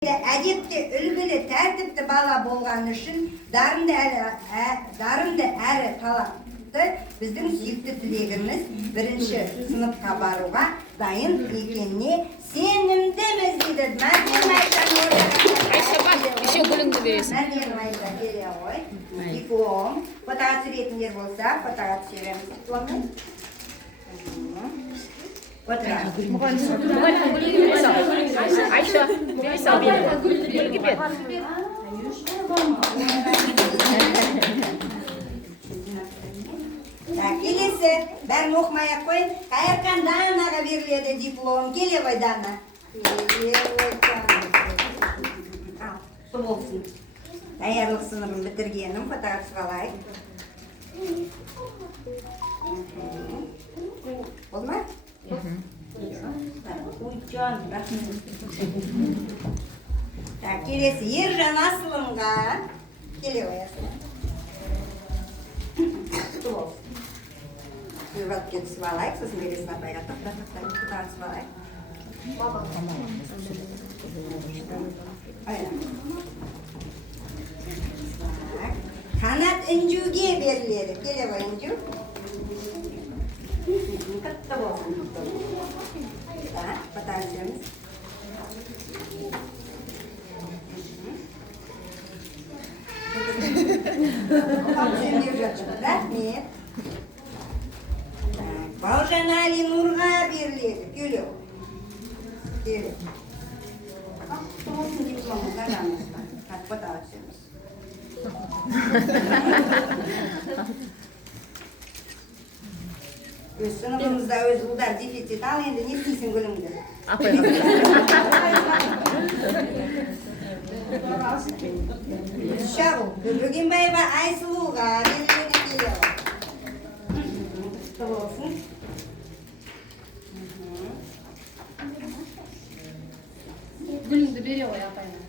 Әдепте, үлгілі, тәртіпті бала болған үшін дарынды әрі талапты біздің сүйікті тілегіміз бірінші сыныпқа баруға дайын екеніне сенімдіміз дейді. Мәден Айша бар, еще гүліңді бересің. Мәден Айша келе ғой. Диплом. Фотоға түсіретіндер болса, фотоға түсіреміз дипломды. Айша, гүлді бер. Келесі, бәрін оқымай-ақ қойын. Қайырқан Данаға беріледі диплом. Келе ғой, Дана. Құтты болсын. Даярлық сыныбын бітіргенім, фотоға түсіп алайық. Болды ма? Уйчан, рахмет. Келесі, Ержан Асылымға келе қоясың. Құтты болсын. Үйратке түсіп алайық, сосын бересін апайға тұқтан түсіп алайық. Қанат Інжуге беріледі. Келе ғой, Інжу. Құтты болсын. Потанцуемыз. Рахмет. Бауыржан Али Нұрға беріледі. Келе ғой. Келе. Құтты болсын дипломы қағамызға. Потанцуемыз. Өз сыныбымызда өз ұлдар дефицит ал, енді не істейсің гүліңді? Шағыл, Бөгенбаева Айсылуға беріледі келе. Құтты болсын. Гүліңді бере ғой апайына.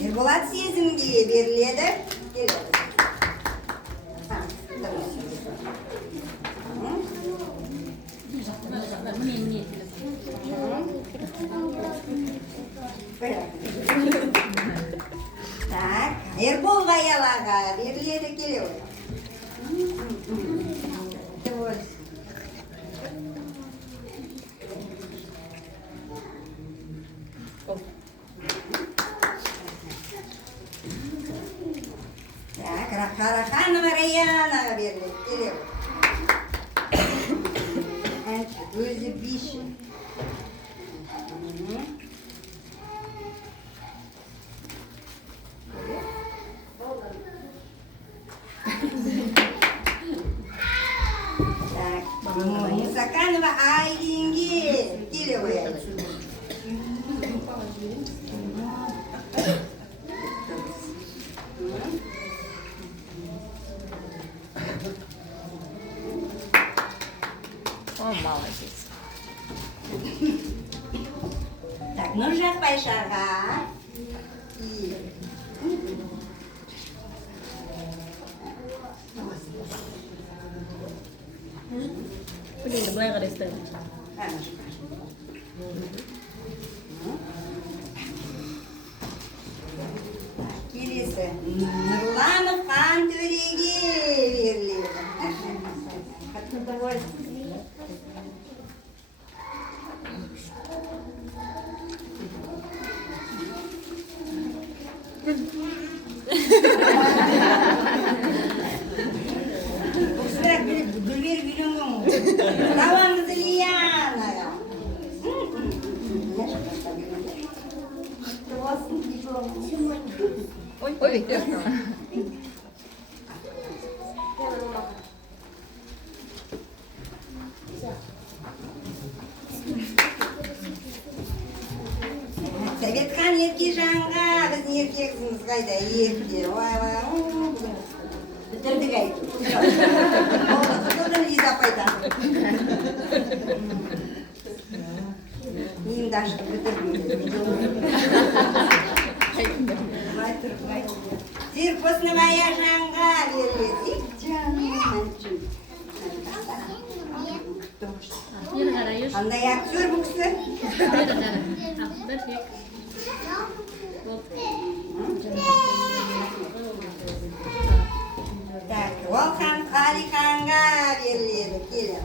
Ерболат Сезімге беріледі келе. Ербол Баялаға беріледі келе ғой. Қараханова Раянаға беріледі келе ғой. Өзі биші. Мусаканова Айдинге келе қояды. О, молодец. Так, Нұржат Байшаға. Гүліңді былай қарайсың. Келесі, Нұрланов Қантөреге беріледі. Құтты болсын. Сұрақ гүл беріп үйленген ғой. Табанымызды Лиянаға. Құтты болсын дипломы. Ой, Советхан Еркежанға, біздің еркегіміз қайда ерке. Бітірдік айту. Содан Лиза апайдан. Миымды ашып бітірдім. Серпосынова Аяжанға беріледі. Жаным. Qanday aktyor bu kişi? Tak, Volkan Alikan'a verildi. Geliyor.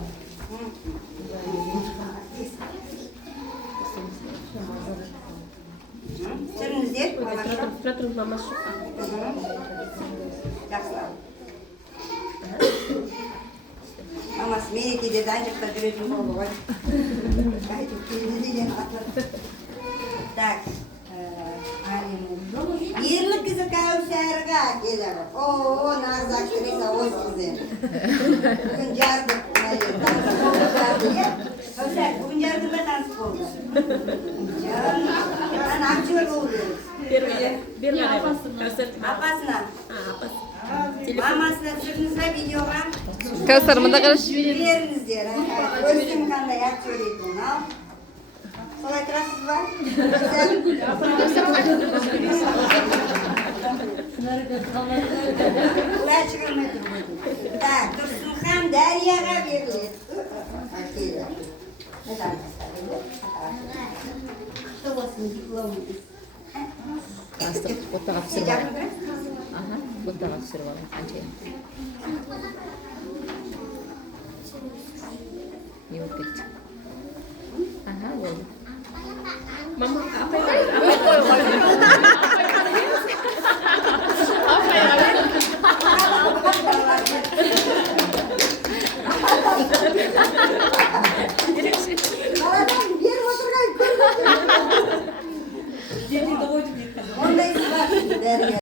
Sırrınızdır. Proturun mama suka. Жақсы. Мамасы мерекеде дайындықта жүретін болды ғой. Айтып келді деген аты. Так. Ерлік қызы Кәусәрға келеді. О, нағыз актриса осы бізден. Бүгін жардық. Кәусәр, бүгін жардық ба таныс болды? Ана актер болды. Апасына. Мамасына түсірдіңіз видеоға? Кәусар, мында қараш. Беріңіздер. Көрсем қандай актер екенін ал. Солай тұрасыз ба? Бұлай шығырмай тұр. Так, Тұрсынхан Дарияға беріледі. Что у вас на дипломе? Астық фотоға түсіріп алайын. Аха, фотоға түсіріп алайын. Қаншайын. Не болып кетті.